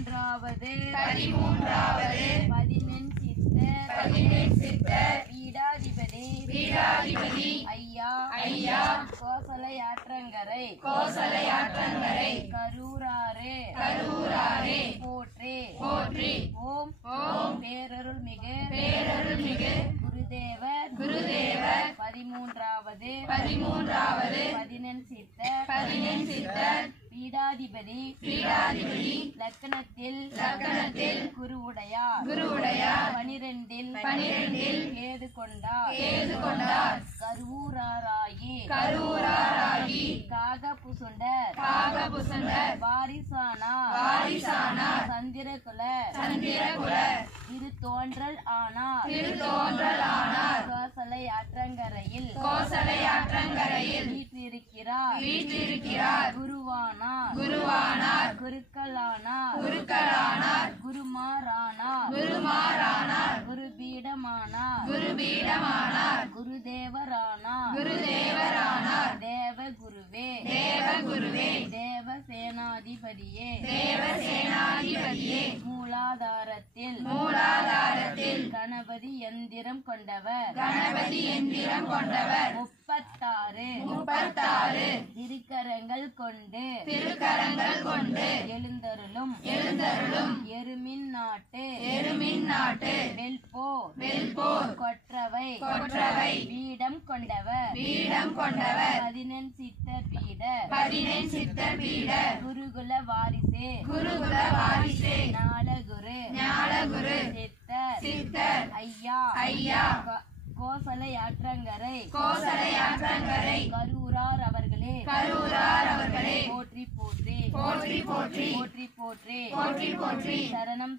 13வது பதினெண் சித்தர் பீடாதிபதி ஐயா கோசலையாற்றங்கரை கரூராரே போற்றி ஓம் பேரருள்மிகு குருதேவர் 13வது பதினெண் சித்தர் பீடாதிபதி லக்கணத்தில் குருவுடையார் 12 கேது கொண்டார் கரூராராகி காகபுசுண்டர் வாரிசானார் சந்திரகுல திருத்தோன்றல் ஆனார் கோசலை ஆற்றங்கரையில் வீற்றிருக்கிறார் குருவானார் குருக்களானார் குருமாரானார் குருபீடமானார் குருதேவரானார் தேவகுருவே தேவசேனாதிபதியே மூலாதாரத்தில் கணபதி எந்திரம் கொண்டவர் 36 திருக்கரங்கள் கொண்டு எழுந்தருளும் எருமின் நாட்டு வெல்போர் கொற்றவை பீடம் கொண்டவர் 14 சித்தர் பீட குருகுல வாரிசே ஞாலகுரு சித்தர் ஐயா கோசலை ஆற்றங்கரை கரூரார் அவர்களே போற்றி சரணம்